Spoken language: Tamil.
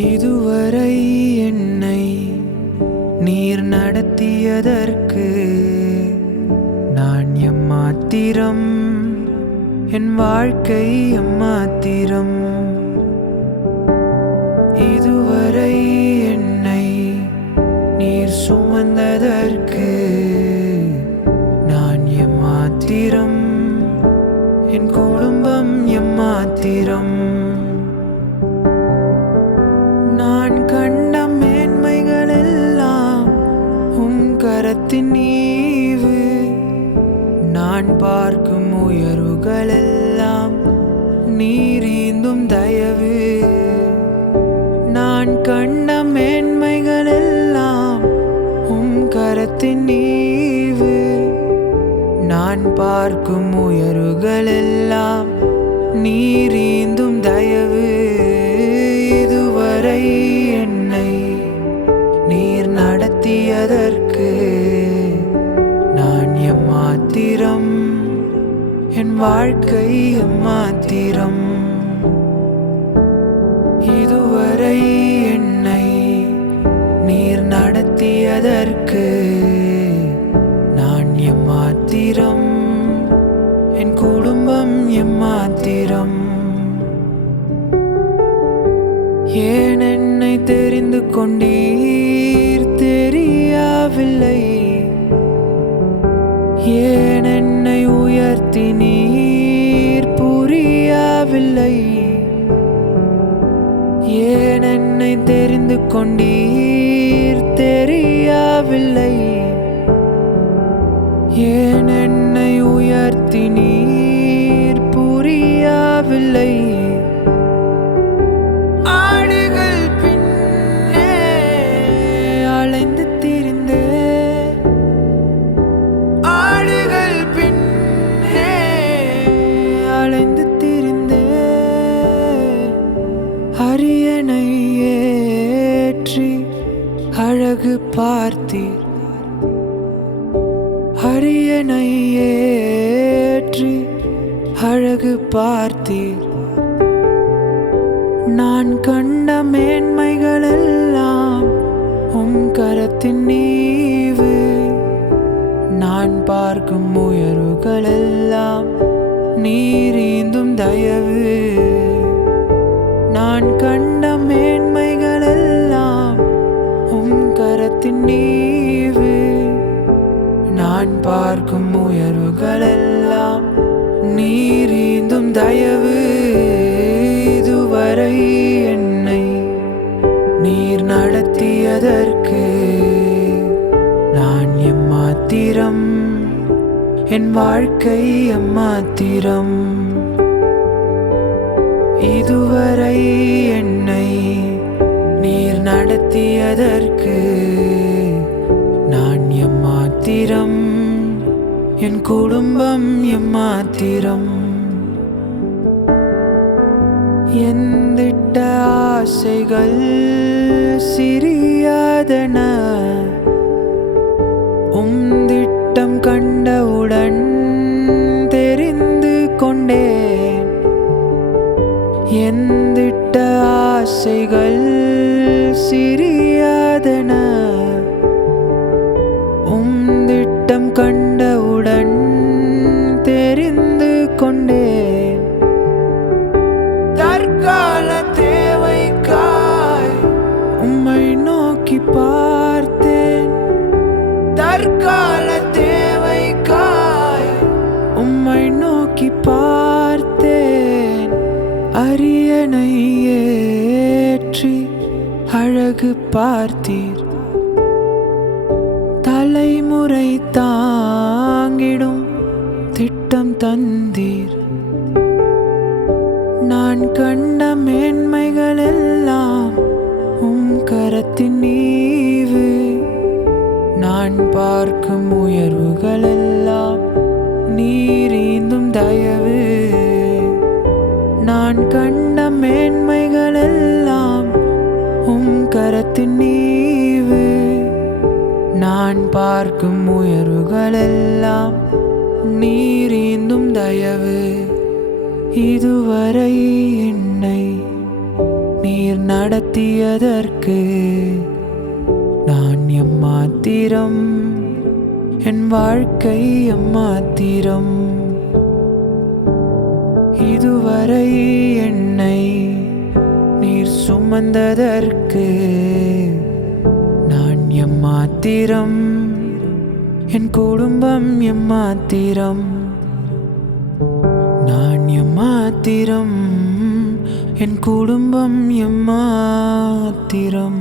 இதுவரை என்னை நீர் நடத்தியதற்கு நான் எம்மாத்திரம், என் வாழ்க்கை எம்மாத்திரம். இதுவரை என்னை நீர் சுமந்ததற்கு நான் எம்மாத்திரம், என் குடும்பம் எம்மாத்திரம். நான் கண்ட மேன்மைகள் எல்லாம் உம் கரத்தின் ஈவு, நான் பார்க்கும் உயர்வுகள் எல்லாம் நீரீந்தும் தயவு. நான் கண்ட மேன்மைகள் எல்லாம் உம் கரத்தின் ஈவு, நான் பார்க்கும் உயர்வுகள் எல்லாம் நீரீந்தும் தயவு. இதுவரை என்னை நீர் நடத்தியதற்கு நான் எம்மாத்திரம், என் வாழ்க்கை எம்மாத்திரம். இதுவரை என்னை நீர் நடத்தியதற்கு நான் எம்மாத்திரம், என் குடும்பம் எம்மாத்திரம். ஏன் என்னை தெரிந்து கொண்டீர் தெரியவில்லை, ஏன் என்னை உயர்த்தினீர் புரியவில்லை, ஏன் என்னை தெரிந்து கொண்டீர் தெரியவில்லை, ஏன் என்னை உயர்த்தினீர் புரியவில்லை. ஆடுகள் பின்னே அலைந்து திரிந்தே, ஆடுகள் பின்னே அலைந்து திரிந்தே, அரியணை ஏற்றி அழகு பார்த்தீர், அரியணை ஏற்றி அழகு பார்த்தீர். நான் கண்ட மேன்மைகள் எல்லாம் உம் கரத்தின் ஈவு, நான் பார்க்கும் உயர்வுகள் எல்லாம் நீரீந்தும் தயவு. நான் கண்ட மேன்மைகள் எல்லாம் உம் கரத்தின் ஈவு, நான் பார்க்கும் உயர்வுகள் எல்லாம் நீரீந்தும் தயவு. இதுவரை என்னை நீர் நடத்தியதற்கு நான் எம்மாத்திரம், என் வாழ்க்கை எம்மாத்திரம். இதுவரை என்னை நீர் நடத்தியதற்கு நான் எம்மாத்திரம், என் குடும்பம் எம்மாத்திரம். எந்திட்ட ஆசைகள் சிறியதென திட்டம் கண்டவுடன் தெரிந்து கொண்டேன். எந்திட்ட ஆசைகள் சிறியதென திட்டம் கண்டவுடன் தெரிந்து கொண்டேன். தற்கால தேவைக்காய் உம்மை நோக்கி பார்த்தேன், தற்கால தேவைக்காய் உம்மை நோக்கி பார்த்தேன். அரியணை ஏற்றி அழகு பார்த்தீர், தலைமுறை தாங்கிடும் திட்டம் தந்தீர். நான் கண்ட மேன்மைகள் எல்லாம் கரத்தின் நீவு. நான் பார்க்கும் உயர்வுகள் எல்லாம் நீரீந்தும் தயவு. நான் கண்ட மேன்மைகள் எல்லாம் கரத்தின் நீவு. நான் பார்க்கும் உயர்வுகள் எல்லாம் நீரீந்தும் தயவு. இதுவரை என்னை நீர் நடத்தியதற்கு நான் எம்மாத்திரம், என் வாழ்க்கை எம்மாத்திரம். இதுவரை என்னை நீர் சுமந்ததற்கு நான் எம்மாத்திரம், என் குடும்பம் எம்மாத்திரம். நான் எம்மாத்திரம், என் குடும்பம் எம்மாத்திரம்.